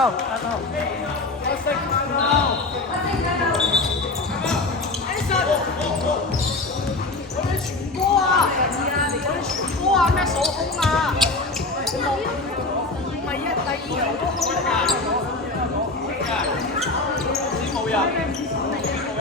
out. Time out. Hãy subscribe cho kênh Ghiền Mì Gõ để không bỏ lỡ